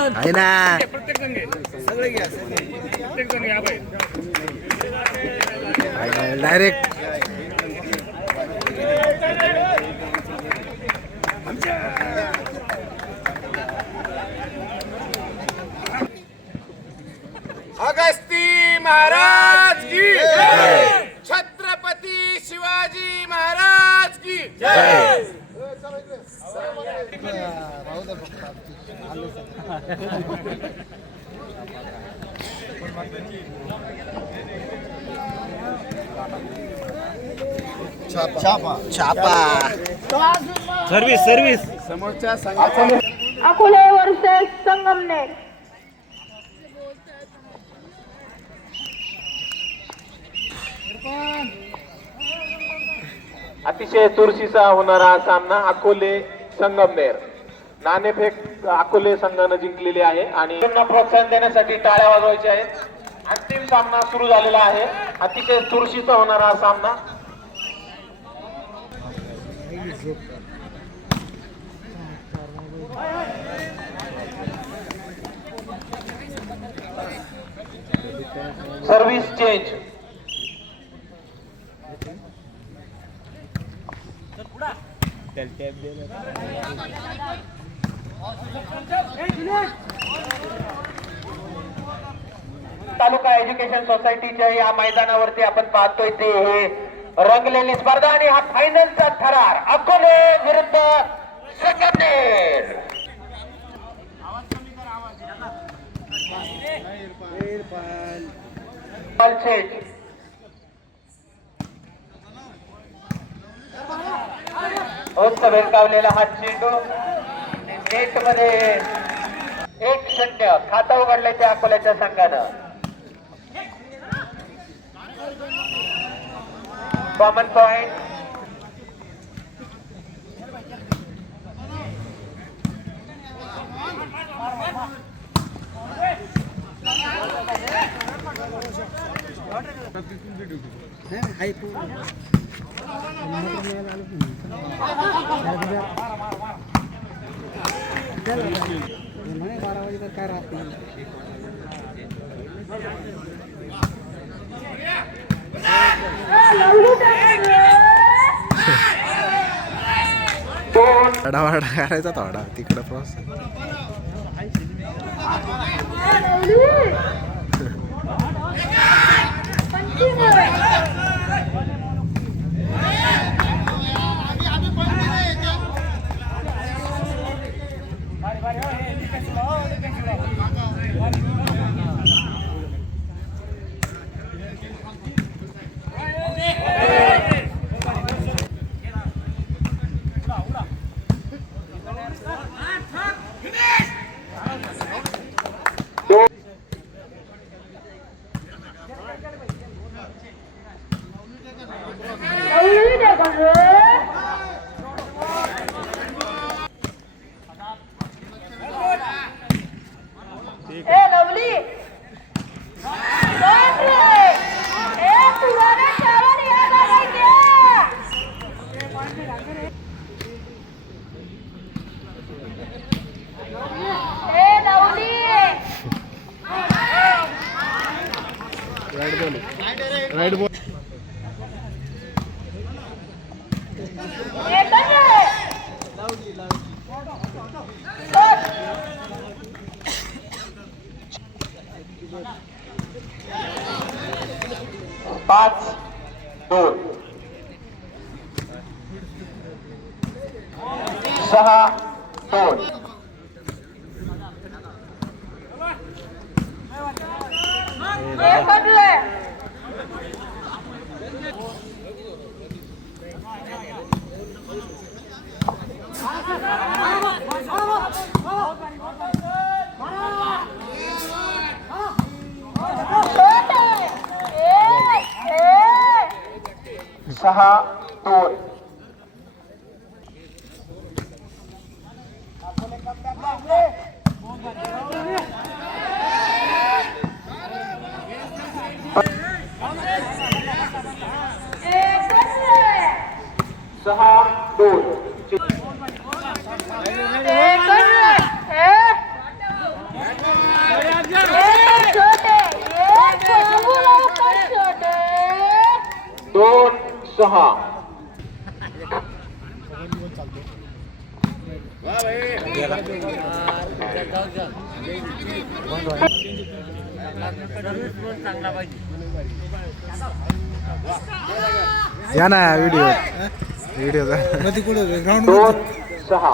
आहे ना प्रत्येक जण घे सगळे घ्या प्रत्येक जण घ्या डायरेक्ट अगस्ती महाराज की छत्रपती शिवाजी महाराज की छापा सर्विस समोरच्या संघाचा अकोले वर्सेस संगमनेर. अतिशय चुरशीचा होणारा हा सामना अकोले संगमनेर. नाणेफेक अकोले संघानं जिंकलेली आहे आणि त्यांना प्रोत्साहन देण्यासाठी टाळ्या वाजवायच्या आहेत. अंतिम सामना सुरू झालेला आहे. अतिशय चुरशीचा होणारा हा सामना. Service change. तालुका एज्युकेशन सोसायटीच्या या मैदानावरती आपण पाहतोय ते हे रंगलेली स्पर्धा आणि हा फायनलचा थरार अकोले विरुद्ध संगमनेर. भेरकावलेला हा चेंडू नेट मध्ये 1-0 खातं उघडलंय त्या अकोल्याच्या संघानं. Common point. वाडा करायचा थोडा तिकडं प्रॉस. Right ball. पाच 2 6-2. सहा 2. सहा 2. छोटे एक बाबू लवकर छोटे 2-6. या ना व्हिडिओ 2-6.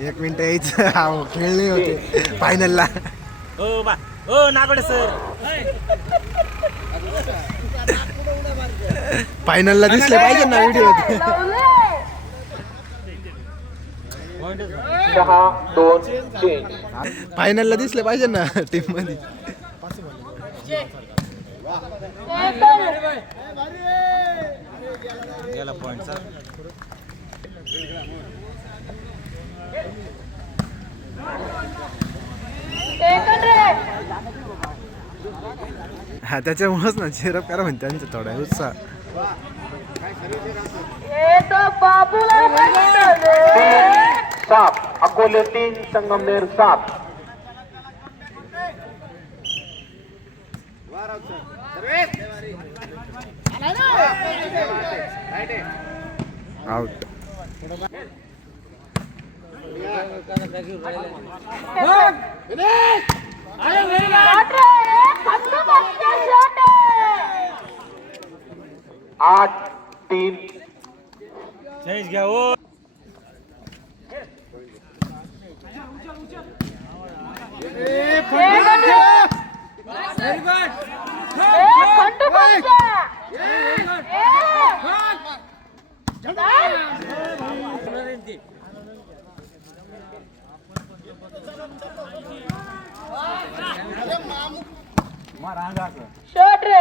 1 मिनिट यायचं हा, खेळले होते फायनलला. फायनलला दिसले पाहिजे ना व्हिडिओ. लावले 6-2 चेंज. फायनलला दिसले पाहिजे ना टीम मध्ये. हा त्याच्यामुळेच ना चेअरअप करा म्हणते त्यांचं थोडा उत्साह. बाबू लवकर 7 अकोले 3 संगमनेर 7. आउट. आठ 3. शॉट रे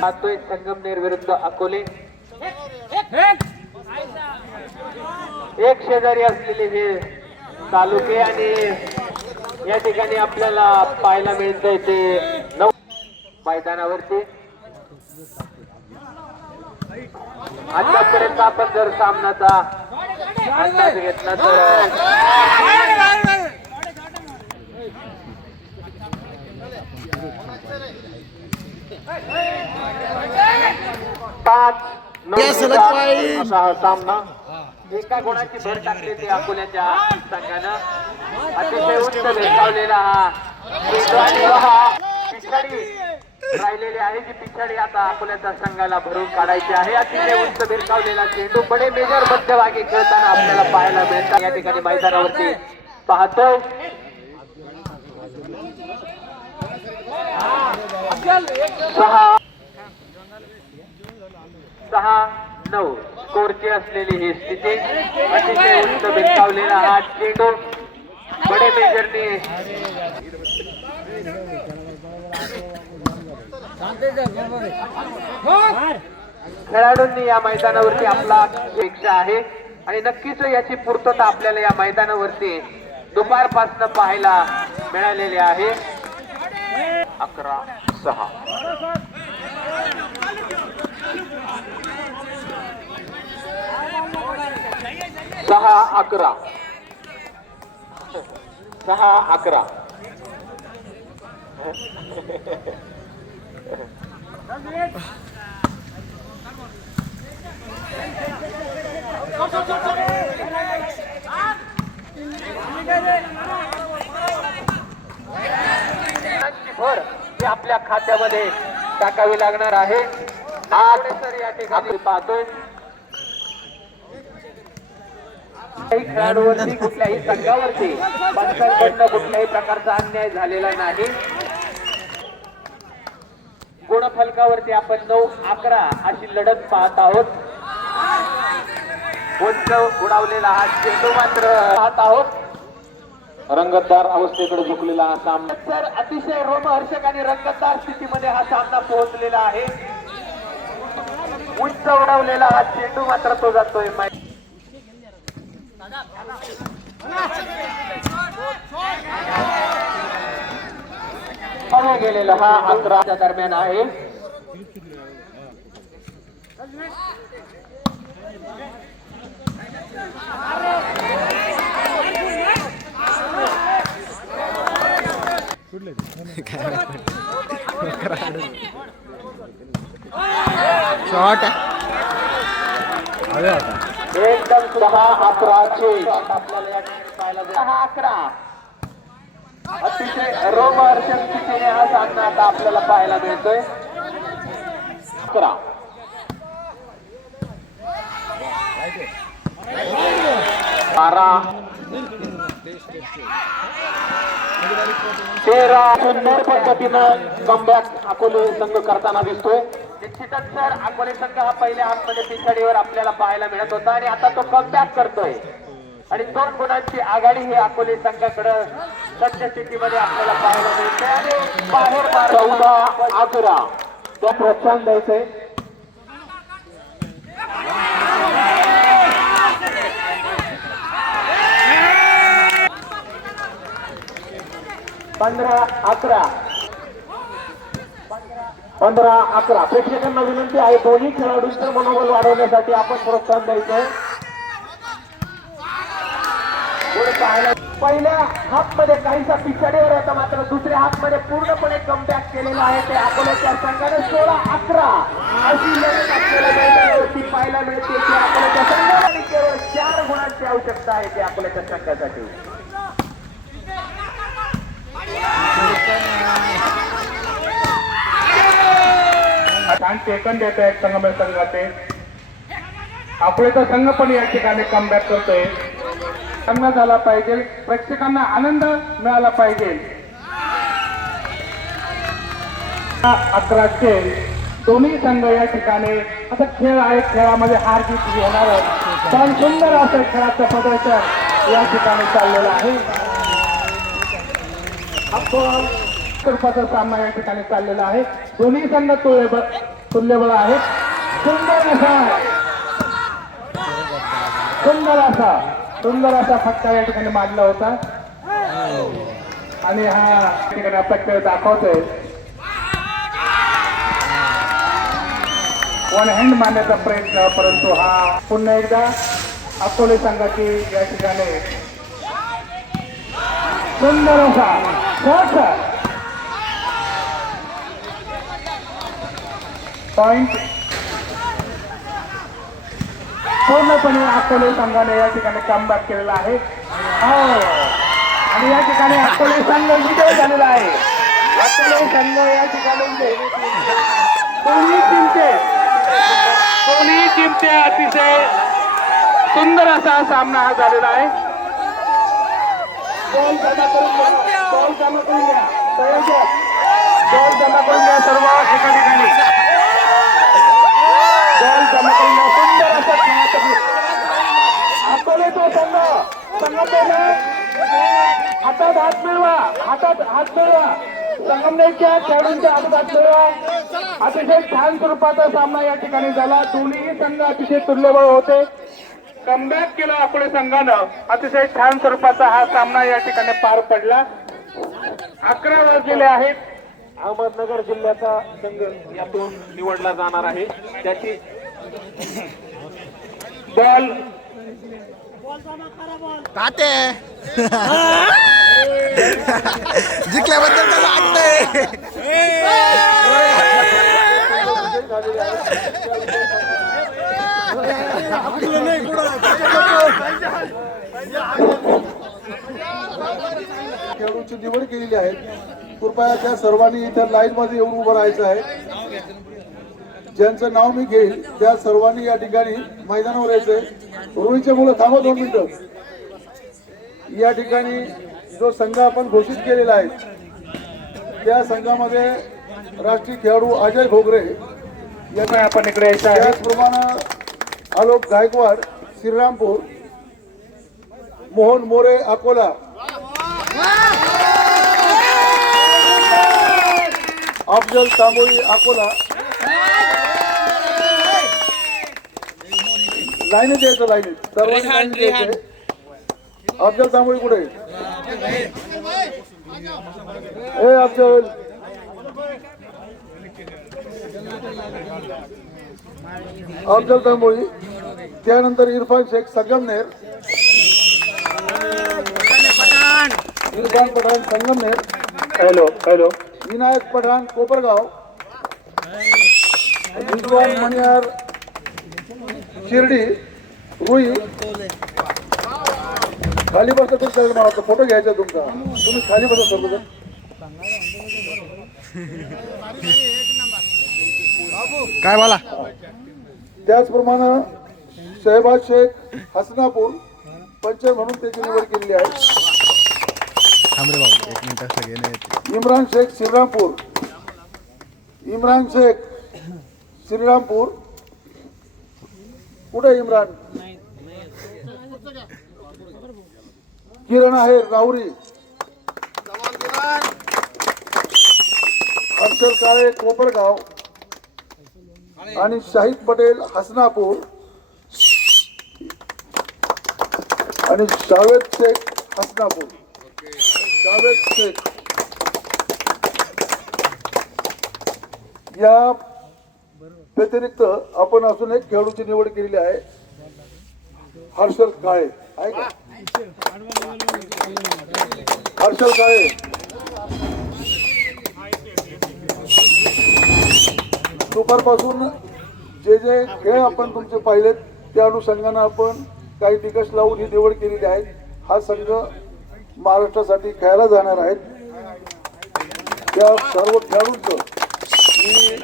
पाहतोय संगमनेर विरुद्ध अकोले. एक शेजारी असलेले हे तालुके आणि या ठिकाणी आपल्याला पाहायला मिळतंय ते 9 मैदानावरती. आतापर्यंत आपण जर सामनाचा अंदाज घेतला तर 5-9 असा हा सामना. एका गुणाची भर टाकली ती अकोल्याच्या संघानं. अतिशय उच्च भेटावलेला हा पिछाडी राहिलेली आहे जी पिछाडी आता अकोल्याच्या संघाला भरून काढायची आहे. अतिशय उच्च भिरकावलेला चेंडू बडे मेजर मध्यभागी खेळताना आपल्याला पाहायला मिळतात या ठिकाणी मैदानावरती पाहतोय. 6-9 स्कोरची असलेली ही स्थिती. अतिशय उंच भिरकावलेला हा चेंडू बडे मेजरने खेळाडूंनी या मैदानावरती आपला अपेक्षा आहे आणि नक्कीच याची पूर्तता आपल्याला या मैदानावरती दुपारपासून पाहायला मिळालेली आहे. 11-6 6-11 6-11 भर ही आपल्या खात्यामध्ये टाकावी लागणार आहे. आज या ठिकाणी पाहतोय काही खेळाडूवरती कुठल्याही संघावरती पंचांकडनं कुठल्याही प्रकारचा अन्याय झालेला नाही. गुणफलकावरती आपण 9-11 अशी लढत पाहत आहोत. उंच उडावलेला हा चेंडू मात्र पाहत आहोत. रंगतदार अवस्थेकडे झुकलेला हा सामना तर अतिशय रोमहर्षक आणि रंगतदार स्थितीमध्ये हा सामना पोहोचलेला आहे. उंच उडवलेला हा चेंडू मात्र तो जातोय हवे गेलेला हा 11 दरम्यान आहे. शॉट अरे आता एकदम 10-11 आपल्याला या ठिकाणी पाहायला 10-11 अतिशय रोमहर्षक स्थितीने हा सामना आता आपल्याला पाहायला मिळतोय. 11 12 13 सुंदर पद्धतीनं कमबॅक अकोले संघ करताना दिसतोय. निश्चितच सर अकोले संघ हा पहिल्या हाफमध्ये पिछाडीवर आपल्याला पाहायला मिळत होता आणि आता तो कमबॅक करतोय आणि 2 गुणांची आघाडी ही अकोले संघाकडे सद्यस्थितीमध्ये आपल्याला पाहायला मिळते आणि बाहेर 14-11 त्या प्रोत्साहन द्यायचंय. पंधरा 11 प्रेक्षकांना विनंती आहे दोन्ही खेळाडूंचं मनोबल वाढवण्यासाठी आपण प्रोत्साहन द्यायचंय. पहिल्या हाफ मध्ये काहीसा पिछाडीवर होता मात्र दुसऱ्या हाफ मध्ये पूर्णपणे कमबॅक केलेला आहे ते अकोल्याच्या संघाने 16-11 अशी लढत आपल्याला मैदानावरती पाहायला मिळते की अकोल्याच्या संघाला केवळ 4 गुणांची आवश्यकता आहे ते अकोल्याच्या संघासाठी. छान सेकंद येत आहेत संगमेर संघाचे. अकोलेचा संघ पण या ठिकाणी कमबॅक करतोय. संघ झाला पाहिजे, प्रेक्षकांना आनंद मिळाला पाहिजे. 11 दोन्ही संघ या ठिकाणी आता खेळ आहे, खेळामध्ये हार जीत घेणार पण सुंदर असं खेळाचं प्रदर्शन या ठिकाणी चाललेलं आहे. स्वरूपाचा सामना या ठिकाणी चाललेला आहे. दोन्ही संघ तुल्यबळ आहेत. सुंदर असा फटका या ठिकाणी मारला होता आणि हा या ठिकाणी आपला खेळ दाखवतोय. वन हँड मारण्याचा प्रयत्न परंतु हा पुन्हा एकदा अकोले संघाची या ठिकाणी सुंदर असा पॉइंट पूर्णपणे अकोले संघाने या ठिकाणी कमबॅक केलेला आहे आणि या ठिकाणी अकोले संघ विजय झालेला आहे. अकोले संघ या ठिकाणी दोन्ही टीमचे अतिशय सुंदर असा सामना हा झालेला आहे. बॉल जमा करून घ्या सर्व एका ठिकाणी. बॉल जमा करून घ्या. सुंदर असा खेळाचा अकोले तो संघ हातात हात मिळवा. संगमनेरच्या खेळाडूंच्या हातात मिळवा. अतिशय छान स्वरूपाचा सामना या ठिकाणी झाला. दोन्ही संघ अतिशय तुल्यबळ होते. कमबॅक केला अकोले संघानं. अतिशय छान स्वरूपाचा हा सामना या ठिकाणी पार पडला. 11 वाजलेले आहेत. अहमदनगर जिल्ह्याचा संघ यातून निवडला जाणार आहे. त्याची बॉल ताते जिंकल्याबद्दल कसं वाटतंय? खेळाडूंची निवड केलेली आहे. कृपया त्या सर्वांनी इथे लाईन मध्ये येऊन उभं राहायचं आहे. ज्यांचं नाव मी घेईल त्या सर्वांनी या ठिकाणी मैदानावर यायचंय. रोहितचे मुलं थांबा 2 मिनिटं. या ठिकाणी जो संघ आपण घोषित केलेला आहे त्या संघामध्ये राष्ट्रीय खेळाडू अजय घोगरे यांना आपण इकडे यायचं आहे. त्याचप्रमाणे आलोक गायकवाड श्रीरामपूर, मोहन मोरे अकोला, अफजल तांबोळी अकोला. लाईनीत यायचं, लाईनीत सर्वांनी लाईनीत यायचंय. अफजल तांबोळी कुठे? ए अफजल, अफजल तांबोळी. त्यानंतर इरफान शेख संगमनेर, इरफान पठाण संगमनेर. Hello hello. विनायक पठाण कोपरगाव, रिजवान मणियार शिर्डी रुई. खाली बसता तुमचा मला फोटो घ्यायचा तुमचा, तुम्ही खाली बसा सर. काय बोला? त्याचप्रमाणे शहबाज शेख हसनापूर पंच म्हणून त्याची निवड केलेली आहे. थांब रे बाबू, 1 मिनिट सगळे नाही येते. इम्रान शेख श्रीरामपूर, इम्रान शेख श्रीरामपूर. कुठे इम्रान? किरण आहे राहुरी, हर्षल काळे कोपरगाव आणि शाहिद पटेल हसनापूर आणि जावेद शेख हसनापूर. जावेद शेख. या व्यतिरिक्त आपण अजून एक खेळाडूची निवड केलेली आहे, हर्षल काळे. आहे का हर्षल काळे? दुपारपासून जे जे खेळ आपण तुमचे पाहिलेत त्या अनुषंगाने आपण काही निकष लावून ही निवड केलेली आहे. हा संघ महाराष्ट्रासाठी खेळायला जाणार आहेत. त्या सर्व खेळाडूंचं मी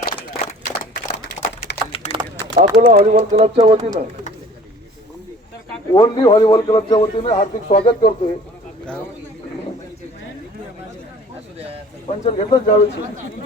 अकोला व्हॉलीबॉल क्लबच्या वतीनं, ओनली व्हॉलीबॉल क्लबच्या वतीनं हार्दिक स्वागत करतोय. पंचर घेतलं जावेद.